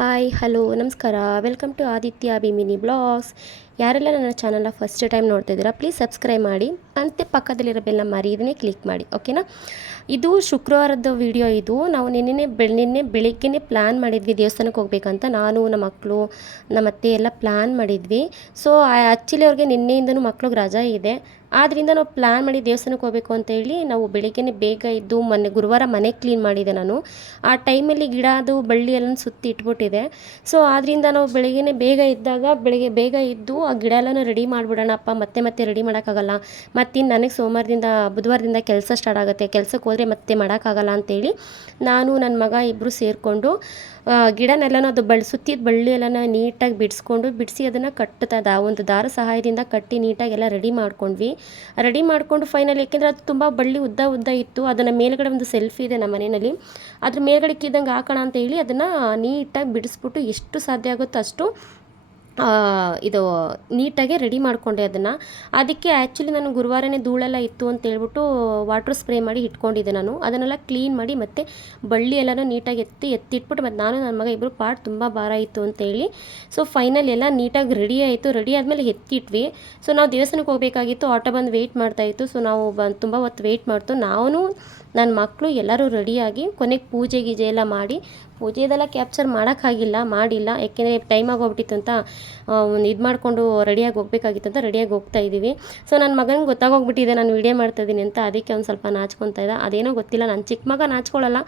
Hi, hello, ನಮಸ್ಕಾರ. Welcome to Aditya ಬಿಮಿನಿ blogs. ಯಾರೆಲ್ಲ ನನ್ನ ಚಾನಲ್ನ ಫಸ್ಟ್ ಟೈಮ್ ನೋಡ್ತಾ ಇದ್ದೀರಾ ಪ್ಲೀಸ್ ಸಬ್ಸ್ಕ್ರೈಬ್ ಮಾಡಿ. ಅಂತೆ ಪಕ್ಕದಲ್ಲಿರೋ ಬೆಲ್ಲ ಇದನ್ನೇ ಕ್ಲಿಕ್ ಮಾಡಿ ಓಕೆನಾ ಇದು ಶುಕ್ರವಾರದ ವಿಡಿಯೋ ಇದು. ನಾವು ನಿನ್ನೆ ಬೆಳ್ ನಿನ್ನೆ ಬೆಳಿಗ್ಗೆನೇ ಪ್ಲ್ಯಾನ್ ಮಾಡಿದ್ವಿ ದೇವಸ್ಥಾನಕ್ಕೆ ಹೋಗ್ಬೇಕಂತ. ನಾನು, ನಮ್ಮ ಮಕ್ಕಳು ನಮ್ಮ ಅತ್ತೆ ಎಲ್ಲ ಪ್ಲ್ಯಾನ್ ಮಾಡಿದ್ವಿ. ಸೊ ಆ್ಯಕ್ಚುಲಿ ಅವ್ರಿಗೆ ನಿನ್ನೆಯಿಂದನೂ ಮಕ್ಳಿಗೆ ರಜಾ ಇದೆ. ಆದ್ದರಿಂದ ನಾವು ಪ್ಲ್ಯಾನ್ ಮಾಡಿ ದೇವಸ್ಥಾನಕ್ಕೆ ಹೋಗಬೇಕು ಅಂತೇಳಿ ನಾವು ಬೆಳಿಗ್ಗೆನೇ ಬೇಗ ಇದ್ದು ಮೊನ್ನೆ ಗುರುವಾರ ಮನೆ ಕ್ಲೀನ್ ಮಾಡಿದೆ ನಾನು. ಆ ಟೈಮಲ್ಲಿ ಗಿಡ ಅದು, ಬಳ್ಳಿ ಎಲ್ಲ ಸುತ್ತಿ ಇಟ್ಬಿಟ್ಟಿದೆ. ಸೊ ಆದ್ದರಿಂದ ನಾವು ಬೆಳಿಗ್ಗೆನೇ ಬೇಗ ಇದ್ದಾಗ ಬೆಳಿಗ್ಗೆ ಬೇಗ ಇದ್ದು ಆ ಗಿಡ ಎಲ್ಲನೂ ರೆಡಿ ಮಾಡಿಬಿಡೋಣಪ್ಪ ಮತ್ತೆ ಮತ್ತೆ ರೆಡಿ ಮಾಡೋಕ್ಕಾಗಲ್ಲ. ಮತ್ತಿನ್ನು ನನಗೆ ಸೋಮವಾರದಿಂದ, ಬುಧವಾರದಿಂದ ಕೆಲಸ ಸ್ಟಾರ್ಟ್ ಆಗುತ್ತೆ. ಕೆಲಸಕ್ಕೆ ಹೋದರೆ ಮತ್ತೆ ಮಾಡೋಕ್ಕಾಗಲ್ಲ ಅಂತೇಳಿ ನಾನು ನನ್ನ ಮಗ ಇಬ್ಬರು ಸೇರಿಕೊಂಡು ಗಿಡನೆಲ್ಲನೂ ಅದು ಬಳ್ ಸುತ್ತಿದ ಬಳ್ಳಿ ಎಲ್ಲನ ನೀಟಾಗಿ ಬಿಡಿಸ್ಕೊಂಡು ಬಿಡಿಸಿ ಅದನ್ನು ಕಟ್ಟುತ್ತಾ ದಾ, ಒಂದು ದಾರ ಸಹಾಯದಿಂದ ಕಟ್ಟಿ ನೀಟಾಗಿ ಎಲ್ಲ ರೆಡಿ ಮಾಡ್ಕೊಂಡ್ವಿ. ರೆಡಿ ಮಾಡಿಕೊಂಡು ಫೈನಲ್ ಏಕೆಂದರೆ ಅದು ತುಂಬ ಬಳ್ಳಿ ಉದ್ದ ಉದ್ದ ಇತ್ತು. ಅದನ್ನು ಮೇಲ್ಗಡೆ ಒಂದು ಸೆಲ್ಫಿ ಇದೆ ನಮ್ಮ ಮನೆಯಲ್ಲಿ. ಅದ್ರ ಮೇಲ್ಗಡೆ ಕಿದ್ದಂಗೆ ಹಾಕೋಣ ಅಂತ ಹೇಳಿ ಅದನ್ನು ನೀಟಾಗಿ ಬಿಡಿಸ್ಬಿಟ್ಟು ಎಷ್ಟು ಸಾಧ್ಯ ಆಗುತ್ತೋ ಅಷ್ಟು ಇದು ನೀಟಾಗಿ ರೆಡಿ ಮಾಡಿಕೊಂಡೆ ಅದನ್ನು. ಅದಕ್ಕೆ ಆ್ಯಕ್ಚುಲಿ ನಾನು ಗುರುವಾರನೇ ಧೂಳೆಲ್ಲ ಇತ್ತು ಅಂತ ಹೇಳ್ಬಿಟ್ಟು ವಾಟ್ರ್ ಸ್ಪ್ರೇ ಮಾಡಿ ಇಟ್ಕೊಂಡಿದ್ದೆ ನಾನು. ಅದನ್ನೆಲ್ಲ ಕ್ಲೀನ್ ಮಾಡಿ ಮತ್ತು ಬಳ್ಳಿ ಎಲ್ಲನೂ ನೀಟಾಗಿ ಎತ್ತಿ, ಎತ್ತಿಟ್ಬಿಟ್ಟು ಮತ್ತು ನಾನು ನನ್ನ ಮಗ ಇಬ್ಬರು ಪಾಟ್ ತುಂಬ ಭಾರ ಇತ್ತು ಅಂತೇಳಿ ಸೊ ಫೈನಲ್ ಎಲ್ಲ ನೀಟಾಗಿ ರೆಡಿ ಆಯಿತು. ರೆಡಿ ಆದಮೇಲೆ ಎತ್ತಿಟ್ವಿ. ಸೊ ನಾವು ದೇವಸ್ಥಾನಕ್ಕೆ ಹೋಗಬೇಕಾಗಿತ್ತು. ಆಟೋ ಬಂದು ವೆಯ್ಟ್ ಮಾಡ್ತಾಯಿತ್ತು ಸೊ ನಾವು ಬಂದು ತುಂಬ ಹೊತ್ತು ವೆಯ್ಟ್ ಮಾಡ್ತು. ನಾನು ನನ್ನ ಮಕ್ಕಳು ಎಲ್ಲರೂ ರೆಡಿಯಾಗಿ ಕೊನೆಗೆ ಪೂಜೆ ಗೀಜೆ ಎಲ್ಲ ಮಾಡಿ, ಪೂಜೆದೆಲ್ಲ ಕ್ಯಾಪ್ಚರ್ ಮಾಡೋಕ್ಕಾಗಿಲ್ಲ, ಮಾಡಿಲ್ಲ. ಯಾಕೆಂದರೆ ಟೈಮ್ ಆಗೋಗ್ಬಿಟ್ಟಿತ್ತು ಅಂತ. ಇದು ಮಾಡಿಕೊಂಡು ರೆಡಿಯಾಗಿ ಹೋಗ್ಬೇಕಾಗಿತ್ತಂತ ರೆಡಿಯಾಗಿ ಹೋಗ್ತಾ ಇದ್ದೀವಿ ಸೊ ನನ್ನ ಮಗನಿಗೆ ಗೊತ್ತಾಗೋಗ್ಬಿಟ್ಟಿದೆ, ನಾನು ವೀಡಿಯೋ ಮಾಡ್ತಾ ಇದ್ದೀನಿ ಅಂತ. ಅದಕ್ಕೆ ಒಂದು ಸ್ವಲ್ಪ ನಾಚ್ಕೊತಾ ಇದ್ದ. ಅದೇನೋ ಗೊತ್ತಿಲ್ಲ ನನ್ನ ಚಿಕ್ಕ ಮಗ ನಾಚ್ಕೊಳ್ಳಲ್ಲ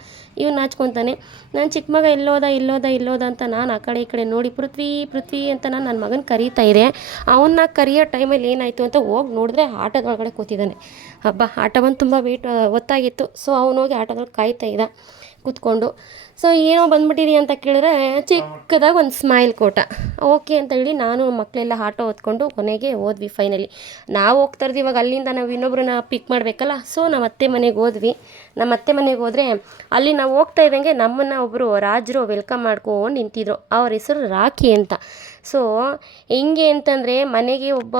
ಇವ್ನು ನಾಚ್ಕೊತಾನೆ. ನನ್ನ ಚಿಕ್ಕ ಮಗ ಎಲ್ಲೋದ ಇಲ್ಲೋದ ಇಲ್ಲೋದ ಅಂತ ನಾನು ಆ ಕಡೆ ಈ ಕಡೆ ನೋಡಿ ಪೃಥ್ವಿ ಪೃಥ್ವಿ ಅಂತ ನಾನು ನನ್ನ ಮಗನ ಕರೀತಾ ಇದೆ ಅವನ್ನ ಕರಿಯೋ ಟೈಮಲ್ಲಿ ಏನಾಯಿತು ಅಂತ ಹೋಗಿ ನೋಡಿದ್ರೆ ಆಟದ ಒಳಗಡೆ ಕೂತಿದ್ದಾನೆ. ಹಬ್ಬ, ಆಟ ಬಂದು ತುಂಬ ವೇಟ್ ಒತ್ತಾಗಿತ್ತು. ಸೊ ಅವನೋಗಿ ಆಟದೊಳಗೆ ಕಾಯ್ತಾ ಇದ್ದ. ಕೂತ್ಕೊಂಡು. ಸೊ ಏನೋ ಬಂದ್ಬಿಟ್ಟಿರಿ ಅಂತ ಕೇಳಿದ್ರೆ ಚಿಕ್ಕದಾಗಿ ಒಂದು ಸ್ಮೈಲ್ ಕೋಟ. ಓಕೆ ಅಂತ ಹೇಳಿ ನಾನು ಮಕ್ಕಳೆಲ್ಲ ಆಟೋ ಹೊತ್ಕೊಂಡು ಕೊನೆಗೆ ಹೋದ್ವಿ ಫೈನಲಿ ನಾವು ಹೋಗ್ತಾ ಇರ್ದು ಇವಾಗ ಅಲ್ಲಿಂದ ನಾವು ಇನ್ನೊಬ್ರನ್ನ ಪಿಕ್ ಮಾಡಬೇಕಲ್ಲ? ಸೊ ನಮ್ಮ ಅತ್ತೆ ಮನೆಗೆ ಹೋದ್ವಿ. ನಮ್ಮ ಅತ್ತೆ ಮನೆಗೆ ಹೋದರೆ ಅಲ್ಲಿ ನಾವು ಹೋಗ್ತಾ ಇದ್ದಂಗೆ ನಮ್ಮನ್ನು ಒಬ್ಬರು ರಾಜರು ವೆಲ್ಕಮ್ ಮಾಡ್ಕೊಂಡು ನಿಂತಿದ್ರು. ಅವ್ರ ಹೆಸರು ರಾಖಿ ಅಂತ. ಸೊ ಹೆಂಗೆ ಅಂತಂದರೆ ಮನೆಗೆ ಒಬ್ಬ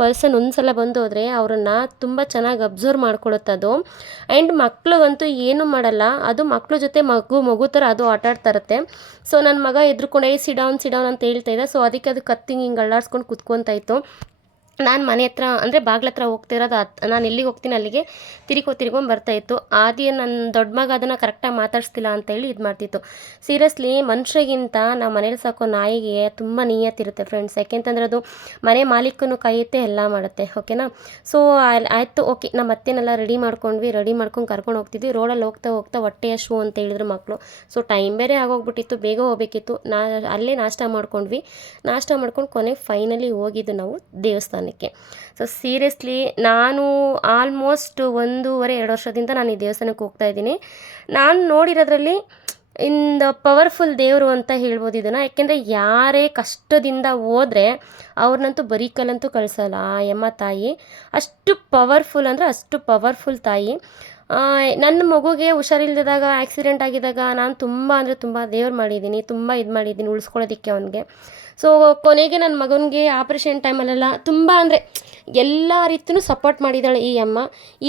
ಪರ್ಸನ್ ಒಂದು ಸಲ ಹೋದರೆ ಅವ್ರನ್ನ ತುಂಬ ಚೆನ್ನಾಗಿ ಅಬ್ಸರ್ವ್ ಮಾಡ್ಕೊಳುತ್ತೆ ಅದು ಆ್ಯಂಡ್ ಮಕ್ಳಿಗಂತೂ ಏನೂ ಮಾಡಲ್ಲ, ಅದು ಮಕ್ಕಳ ಜೊತೆ ಮಗು ಮಗು ಥರ ಅದು ಆಟ ಆಡ್ತಾ ಇರುತ್ತೆ. ಸೊ ನನ್ನ ಮಗ ಎದ್ರುಕೊಂಡೆ ಸಿಡೌನ್ ಸಿಡೌನ್ ಅಂತ ಹೇಳ್ತಾ ಇದೆ ಸೊ ಅದಕ್ಕೆ ಅದು ಕತ್ತಿಂಗ್ ಹಿಂಗೆ ಅಳ್ಳಾಡ್ಸ್ಕೊಂಡು ಕುತ್ಕೊತಾ ಇತ್ತು. ನಾನು ಮನೆ ಹತ್ರ, ಅಂದರೆ ಬಾಗ್ಲ ಹತ್ರ ಹೋಗ್ತಿರೋದು ಅದು ನಾನು ಎಲ್ಲಿಗೆ ಹೋಗ್ತೀನಿ, ಅಲ್ಲಿಗೆ ತಿರುಗೋ ತಿರ್ಗೊಂಡು ಬರ್ತಾಯಿತ್ತು ಆದಿ ನನ್ನ ದೊಡ್ಡ ಮಗ ಅದನ್ನು ಕರೆಕ್ಟಾಗಿ ಮಾತಾಡಿಸ್ತಿಲ್ಲ ಅಂತೇಳಿ ಇದು ಮಾಡ್ತಿತ್ತು. ಸೀರಿಯಸ್ಲಿ ಮನುಷ್ಯಗಿಂತ ನಾವು ಮನೇಲಿ ಸಾಕೋ ನಾಯಿಗೆ ತುಂಬ ನಿಯತ್ತಿರುತ್ತೆ ಫ್ರೆಂಡ್ಸ್ ಯಾಕೆಂತಂದ್ರೆ ಅದು ಮನೆ ಮಾಲೀಕನು ಕಾಯುತ್ತೆ ಎಲ್ಲ ಮಾಡುತ್ತೆ ಓಕೆನಾ ಸೊ ಆಯಿತು ಓಕೆ ನಮ್ಮ ಅತ್ತೆನೆಲ್ಲ ರೆಡಿ ಮಾಡ್ಕೊಂಡ್ವಿ ರೆಡಿ ಮಾಡ್ಕೊಂಡು ಕರ್ಕೊಂಡು ಹೋಗ್ತಿದ್ವಿ. ರೋಡಲ್ಲಿ ಹೋಗ್ತಾ ಹೋಗ್ತಾ ಹೊಟ್ಟೆಯ ಶೂ ಅಂತ ಹೇಳಿದ್ರು ಮಕ್ಕಳು ಸೊ ಟೈಮ್ ಬೇರೆ ಆಗೋಗ್ಬಿಟ್ಟಿತ್ತು, ಬೇಗ ಹೋಗ್ಬೇಕಿತ್ತು. ನಾ ಅಲ್ಲೇ ನಾಷ್ಟ ಮಾಡ್ಕೊಂಡ್ವಿ. ನಾಷ್ಟ ಮಾಡ್ಕೊಂಡು ಕೊನೆ ಫೈನಲಿ ಹೋಗಿದ್ದು ನಾವು ದೇವಸ್ಥಾನಕ್ಕೆ. ಸೊ ಸೀರಿಯಸ್ಲಿ ನಾನು ಆಲ್ಮೋಸ್ಟ್ ಒಂದೂವರೆ, ಎರಡು ವರ್ಷದಿಂದ ನಾನು ಈ ದೇವಸ್ಥಾನಕ್ಕೆ ಹೋಗ್ತಾ ಇದ್ದೀನಿ. ನಾನು ನೋಡಿರೋದ್ರಲ್ಲಿ ಇಂದ ಪವರ್ಫುಲ್ ದೇವರು ಅಂತ ಹೇಳ್ಬೋದು ಇದನ್ನು. ಯಾಕೆಂದರೆ ಯಾರೇ ಕಷ್ಟದಿಂದ ಹೋದರೆ ಅವ್ರನ್ನಂತೂ ಬರೀ ಕಲ್ಲಂತೂ ಕಳಿಸಲ್ಲ ಆ ಯಮ್ಮ ತಾಯಿ. ಅಷ್ಟು ಪವರ್ಫುಲ್ ಅಂದರೆ ಅಷ್ಟು ಪವರ್ಫುಲ್ ತಾಯಿ. ನನ್ನ ಮಗುಗೆ ಹುಷಾರಿಲ್ಲದಾಗ ಆ್ಯಕ್ಸಿಡೆಂಟ್ ಆಗಿದ್ದಾಗ ನಾನು ತುಂಬ ಅಂದರೆ ತುಂಬ ದೇವ್ರು ಮಾಡಿದ್ದೀನಿ, ತುಂಬ ಇದು ಮಾಡಿದ್ದೀನಿ ಉಳಿಸ್ಕೊಳ್ಳೋದಕ್ಕೆ ಅವನಿಗೆ. ಸೊ ಕೊನೆಗೆ ನನ್ನ ಮಗನಿಗೆ ಆಪ್ರೇಷನ್ ಟೈಮಲ್ಲೆಲ್ಲ ತುಂಬ ಅಂದರೆ ಎಲ್ಲ ರೀತಿಯೂ ಸಪೋರ್ಟ್ ಮಾಡಿದ್ದಾಳೆ ಈ ಅಮ್ಮ.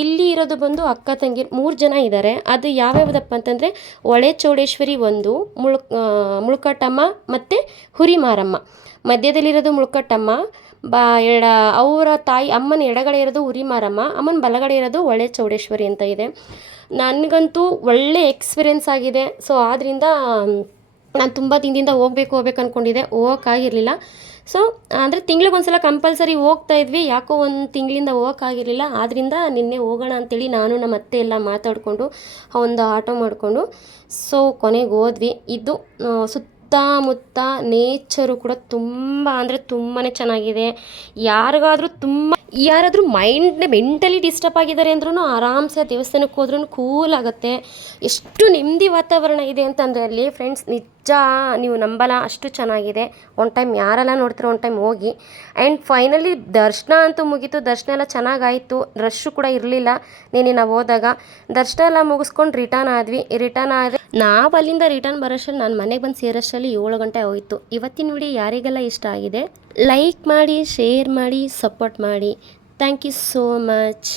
ಇಲ್ಲಿ ಇರೋದು ಬಂದು ಅಕ್ಕ ತಂಗಿ ಮೂರು ಜನ ಇದ್ದಾರೆ ಅದು ಯಾವ್ಯಾವುದಪ್ಪ ಅಂತಂದರೆ ಒಳೆ ಚೌಡೇಶ್ವರಿ ಒಂದು, ಮುಳ್ ಮುಳ್ಕಟ್ಟಮ್ಮ ಮತ್ತು ಹುರಿಮಾರಮ್ಮ. ಮಧ್ಯದಲ್ಲಿರೋದು ಮುಳ್ಕಟ್ಟಮ್ಮ ಬಾ, ಎಡ, ಅವರ ತಾಯಿ ಅಮ್ಮನ ಎಡಗಡೆ ಇರೋದು ಉರಿ ಮಾರಮ್ಮ, ಅಮ್ಮನ ಬಲಗಡೆ ಇರೋದು ಒಳ್ಳೆ ಚೌಡೇಶ್ವರಿ ಅಂತ ಇದೆ. ನನಗಂತೂ ಒಳ್ಳೆ ಎಕ್ಸ್ಪೀರಿಯೆನ್ಸ್ ಆಗಿದೆ. ಸೊ ಆದ್ದರಿಂದ ನಾನು ತುಂಬ ದಿನದಿಂದ ಹೋಗ್ಬೇಕು ಹೋಗ್ಬೇಕು ಅಂದ್ಕೊಂಡಿದ್ದೆ ಹೋಗೋಕ್ಕಾಗಿರಲಿಲ್ಲ ಸೊ ಅಂದರೆ ಸಲ ಕಂಪಲ್ಸರಿ ಹೋಗ್ತಾ ಇದ್ವಿ. ಯಾಕೋ ಒಂದು ತಿಂಗಳಿಂದ ಹೋಗೋಕ್ಕಾಗಿರಲಿಲ್ಲ ಆದ್ದರಿಂದ ನಿನ್ನೆ ಹೋಗೋಣ ಅಂತೇಳಿ ನಾನು ನಮ್ಮ ಅತ್ತೆ ಎಲ್ಲ ಮಾತಾಡಿಕೊಂಡು, ಒಂದು ಆಟೋ ಮಾಡಿಕೊಂಡು ಸೊ ಕೊನೆಗೆ ಹೋದ್ವಿ. ಇದು ಸುತ್ತಮುತ್ತ ನೇಚರು ಕೂಡ ತುಂಬ ಅಂದರೆ ತುಂಬಾ ಚೆನ್ನಾಗಿದೆ. ಯಾರಿಗಾದರೂ ತುಂಬ ಯಾರಾದರೂ ಮೈಂಡ್ ಮೆಂಟಲಿ ಡಿಸ್ಟರ್ಬ್ ಆಗಿದ್ದಾರೆ ಅಂದ್ರೂ ಆರಾಮ್ಸೆ ದೇವಸ್ಥಾನಕ್ಕೆ ಹೋದ್ರೂ ಕೂಲ್ ಆಗುತ್ತೆ. ಎಷ್ಟು ನೆಮ್ಮದಿ ವಾತಾವರಣ ಇದೆ ಅಂತಂದರೆ ಅಲ್ಲಿ ಫ್ರೆಂಡ್ಸ್ ನಿಜ ನೀವು ನಂಬಲ್ಲ, ಅಷ್ಟು ಚೆನ್ನಾಗಿದೆ. ಒನ್ ಟೈಮ್ ಯಾರೆಲ್ಲ ನೋಡ್ತೀರೋ ಒನ್ ಟೈಮ್ ಹೋಗಿ. ಆ್ಯಂಡ್ ಫೈನಲಿ ದರ್ಶನ ಅಂತೂ ಮುಗೀತು. ದರ್ಶನ ಎಲ್ಲ ಚೆನ್ನಾಗಾಯಿತು. ರಶ್ಶು ಕೂಡ ಇರಲಿಲ್ಲ ನೀನು ನಾವು ಹೋದಾಗ. ದರ್ಶನ ಎಲ್ಲ ಮುಗಿಸ್ಕೊಂಡು ರಿಟರ್ನ್ ಆದ್ವಿ. ರಿಟರ್ನ್ ಆದರೆ ನಾವು ಅಲ್ಲಿಂದ ರಿಟರ್ನ್ ಬರೋಷ್ಟರಲ್ಲಿ ನಾನು ಮನೆಗೆ ಬಂದು ಸೇರೋಷ್ಟರಲ್ಲಿ ಏಳು ಗಂಟೆ ಹೋಯಿತು. ಇವತ್ತಿನ ವಿಡಿಯೋ ಯಾರಿಗೆಲ್ಲ ಇಷ್ಟ ಆಗಿದೆ? ಲೈಕ್ ಮಾಡಿ ಶೇರ್ ಮಾಡಿ ಸಪೋರ್ಟ್ ಮಾಡಿ. Thank you so much